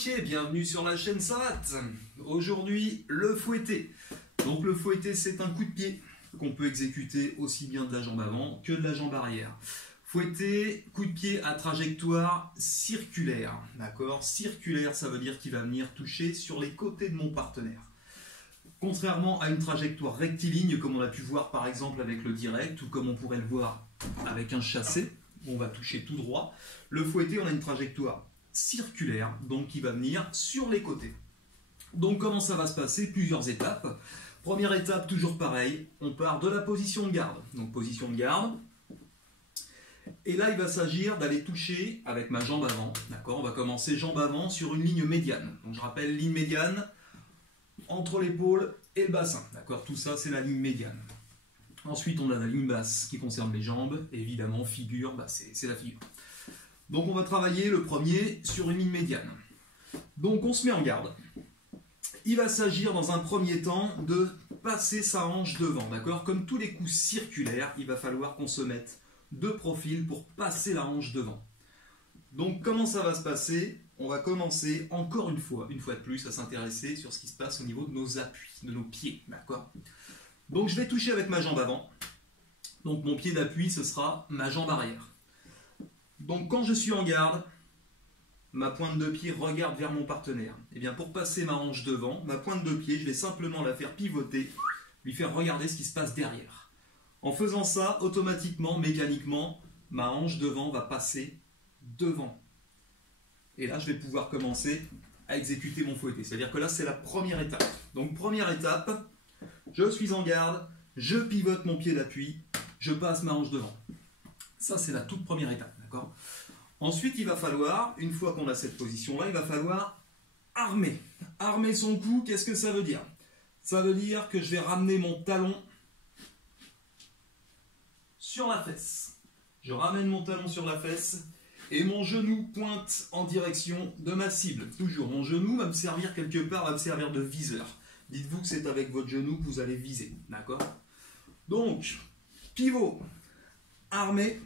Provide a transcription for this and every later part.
Ok, bienvenue sur la chaîne Savate. Aujourd'hui, le fouetté. Donc le fouetté, c'est un coup de pied qu'on peut exécuter aussi bien de la jambe avant que de la jambe arrière. Fouetté, coup de pied à trajectoire circulaire. D'accord? Circulaire, ça veut dire qu'il va venir toucher sur les côtés de mon partenaire. Contrairement à une trajectoire rectiligne, comme on a pu voir par exemple avec le direct, ou comme on pourrait le voir avec un chassé, où on va toucher tout droit, le fouetté, on a une trajectoire circulaire, donc qui va venir sur les côtés. Donc comment ça va se passer? Plusieurs étapes. Première étape, toujours pareil, on part de la position de garde. Donc position de garde. Et là, il va s'agir d'aller toucher avec ma jambe avant. D'accord? On va commencer jambe avant sur une ligne médiane. Donc je rappelle, ligne médiane entre l'épaule et le bassin. D'accord? Tout ça, c'est la ligne médiane. Ensuite, on a la ligne basse qui concerne les jambes. Évidemment, figure, c'est la figure. Donc on va travailler le premier sur une ligne médiane. Donc on se met en garde. Il va s'agir dans un premier temps de passer sa hanche devant. D'accord? Comme tous les coups circulaires, il va falloir qu'on se mette de profil pour passer la hanche devant. Donc comment ça va se passer? On va commencer encore une fois de plus, à s'intéresser sur ce qui se passe au niveau de nos appuis, de nos pieds. D'accord? Donc je vais toucher avec ma jambe avant. Donc mon pied d'appui, ce sera ma jambe arrière. Donc quand je suis en garde, ma pointe de pied regarde vers mon partenaire. Et bien pour passer ma hanche devant, ma pointe de pied, je vais simplement la faire pivoter, lui faire regarder ce qui se passe derrière. En faisant ça, automatiquement, mécaniquement, ma hanche devant va passer devant. Et là, je vais pouvoir commencer à exécuter mon fouetté. C'est-à-dire que là, c'est la première étape. Donc première étape, je suis en garde, je pivote mon pied d'appui, je passe ma hanche devant. Ça, c'est la toute première étape. Ensuite, il va falloir, une fois qu'on a cette position-là, il va falloir armer. Armer son cou, qu'est-ce que ça veut dire? Ça veut dire que je vais ramener mon talon sur la fesse. Je ramène mon talon sur la fesse et mon genou pointe en direction de ma cible. Toujours, mon genou va me servir quelque part, va me servir de viseur. Dites-vous que c'est avec votre genou que vous allez viser. D'accord? Donc, pivot, armé.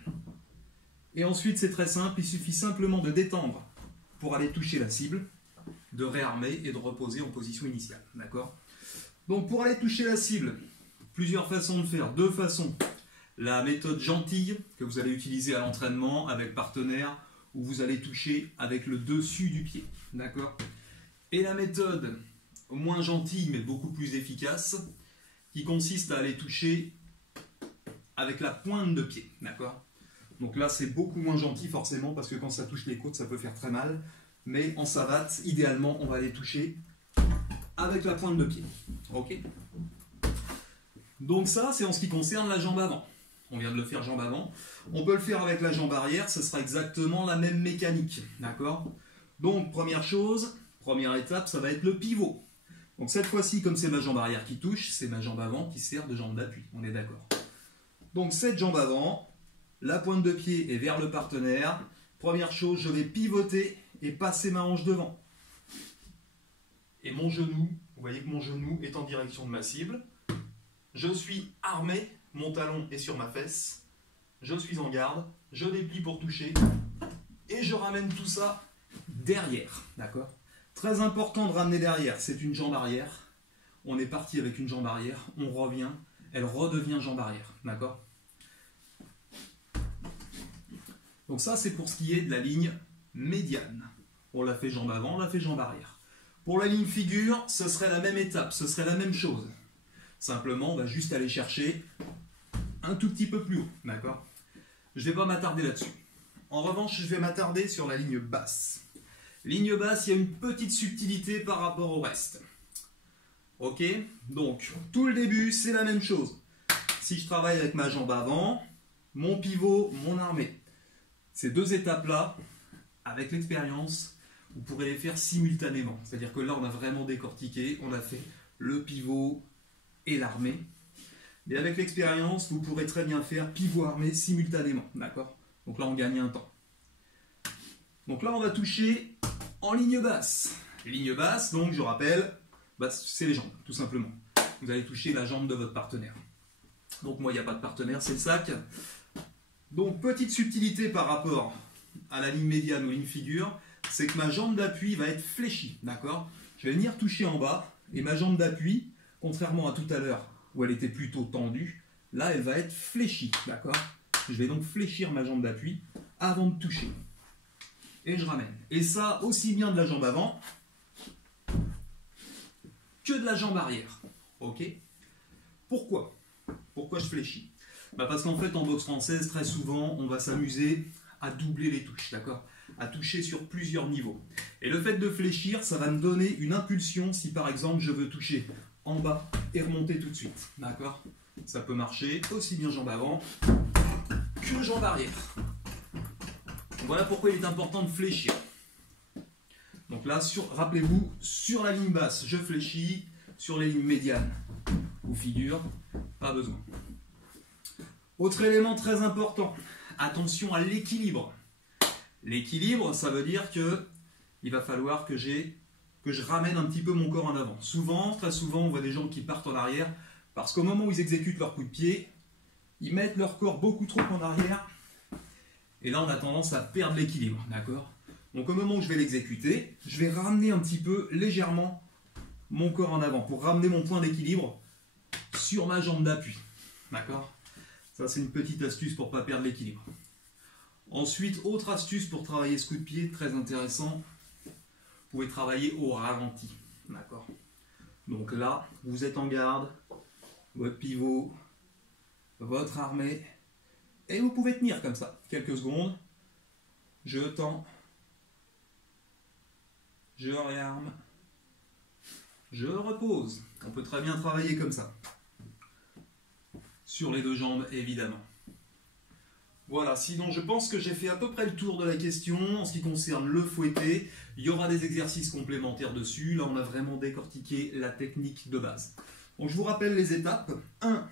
Et ensuite, c'est très simple, il suffit simplement de détendre pour aller toucher la cible, de réarmer et de reposer en position initiale. D'accord? Donc, pour aller toucher la cible, plusieurs façons de faire. Deux façons. La méthode gentille, que vous allez utiliser à l'entraînement avec partenaire, où vous allez toucher avec le dessus du pied. D'accord? Et la méthode moins gentille, mais beaucoup plus efficace, qui consiste à aller toucher avec la pointe de pied. D'accord? Donc là, c'est beaucoup moins gentil forcément, parce que quand ça touche les côtes, ça peut faire très mal. Mais en savate, idéalement, on va les toucher avec la pointe de pied. Ok? Donc ça, c'est en ce qui concerne la jambe avant. On vient de le faire jambe avant. On peut le faire avec la jambe arrière, ce sera exactement la même mécanique. D'accord? Donc, première chose, première étape, ça va être le pivot. Donc cette fois-ci, comme c'est ma jambe arrière qui touche, c'est ma jambe avant qui sert de jambe d'appui. On est d'accord? Donc cette jambe avant, la pointe de pied est vers le partenaire. Première chose, je vais pivoter et passer ma hanche devant. Et mon genou, vous voyez que mon genou est en direction de ma cible. Je suis armé, mon talon est sur ma fesse. Je suis en garde, je déplie pour toucher. Et je ramène tout ça derrière. D'accord? Très important de ramener derrière, c'est une jambe arrière. On est parti avec une jambe arrière, on revient, elle redevient jambe arrière. D'accord? Donc ça, c'est pour ce qui est de la ligne médiane. On l'a fait jambe avant, on l'a fait jambe arrière. Pour la ligne figure, ce serait la même étape, ce serait la même chose. Simplement, on va juste aller chercher un tout petit peu plus haut. D'accord? Je ne vais pas m'attarder là-dessus. En revanche, je vais m'attarder sur la ligne basse. Ligne basse, il y a une petite subtilité par rapport au reste. Ok? Donc, tout le début, c'est la même chose. Si je travaille avec ma jambe avant, mon pivot, mon armé. Ces deux étapes-là, avec l'expérience, vous pourrez les faire simultanément. C'est-à-dire que là, on a vraiment décortiqué, on a fait le pivot et l'armé. Et avec l'expérience, vous pourrez très bien faire pivot armé simultanément. D'accord? Donc là, on gagne un temps. Donc là, on va toucher en ligne basse. Ligne basse, donc je rappelle, c'est les jambes, tout simplement. Vous allez toucher la jambe de votre partenaire. Donc moi, il n'y a pas de partenaire, c'est le sac. Donc, petite subtilité par rapport à la ligne médiane ou ligne figure, c'est que ma jambe d'appui va être fléchie, d'accord? Je vais venir toucher en bas, et ma jambe d'appui, contrairement à tout à l'heure, où elle était plutôt tendue, là, elle va être fléchie, d'accord? Je vais donc fléchir ma jambe d'appui avant de toucher. Et je ramène. Et ça, aussi bien de la jambe avant que de la jambe arrière. Ok? Pourquoi? Pourquoi je fléchis? Parce qu'en fait, en boxe française, très souvent, on va s'amuser à doubler les touches, d'accord? À toucher sur plusieurs niveaux. Et le fait de fléchir, ça va me donner une impulsion si par exemple je veux toucher en bas et remonter tout de suite. D'accord? Ça peut marcher aussi bien jambe avant que jambe arrière. Voilà pourquoi il est important de fléchir. Donc là, rappelez-vous, sur la ligne basse, je fléchis, sur les lignes médianes ou figures, pas besoin. Autre élément très important, attention à l'équilibre. L'équilibre, ça veut dire que il va falloir que je ramène un petit peu mon corps en avant. Souvent, très souvent, on voit des gens qui partent en arrière parce qu'au moment où ils exécutent leur coup de pied, ils mettent leur corps beaucoup trop en arrière et là, on a tendance à perdre l'équilibre, d'accord? Donc au moment où je vais l'exécuter, je vais ramener un petit peu légèrement mon corps en avant pour ramener mon point d'équilibre sur ma jambe d'appui, d'accord? Ça, c'est une petite astuce pour ne pas perdre l'équilibre. Ensuite, autre astuce pour travailler ce coup de pied, très intéressant, vous pouvez travailler au ralenti, d'accord? Donc là, vous êtes en garde, votre pivot, votre armée, et vous pouvez tenir comme ça, quelques secondes. Je tends, je réarme, je repose. On peut très bien travailler comme ça. Sur les deux jambes, évidemment. Voilà, sinon je pense que j'ai fait à peu près le tour de la question en ce qui concerne le fouetté. Il y aura des exercices complémentaires dessus. Là, on a vraiment décortiqué la technique de base. Donc je vous rappelle les étapes. 1.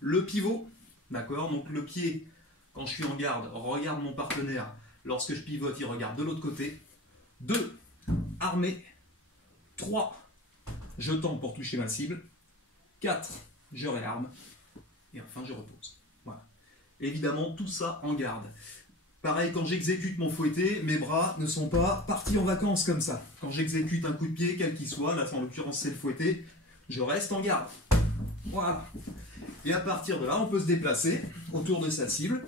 Le pivot. D'accord? Donc le pied, quand je suis en garde, regarde mon partenaire. Lorsque je pivote, il regarde de l'autre côté. 2. Armé. 3. Je tends pour toucher ma cible. 4. Je réarme. Et enfin, je repose. Voilà. Évidemment, tout ça en garde. Pareil, quand j'exécute mon fouetté, mes bras ne sont pas partis en vacances comme ça. Quand j'exécute un coup de pied, quel qu'il soit, là en l'occurrence c'est le fouetté, je reste en garde. Voilà. Et à partir de là, on peut se déplacer autour de sa cible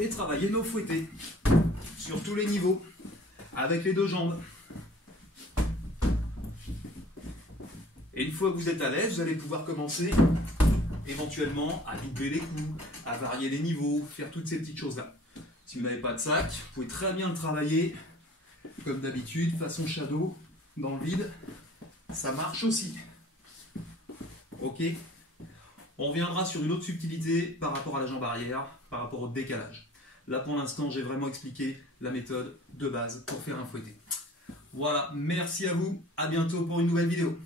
et travailler nos fouettés sur tous les niveaux, avec les deux jambes. Et une fois que vous êtes à l'aise, vous allez pouvoir commencer éventuellement à doubler les coups, à varier les niveaux, faire toutes ces petites choses-là. Si vous n'avez pas de sac, vous pouvez très bien le travailler comme d'habitude, façon shadow, dans le vide. Ça marche aussi. Ok? On reviendra sur une autre subtilité par rapport à la jambe arrière, par rapport au décalage. Là, pour l'instant, j'ai vraiment expliqué la méthode de base pour faire un fouetté. Voilà, merci à vous. À bientôt pour une nouvelle vidéo.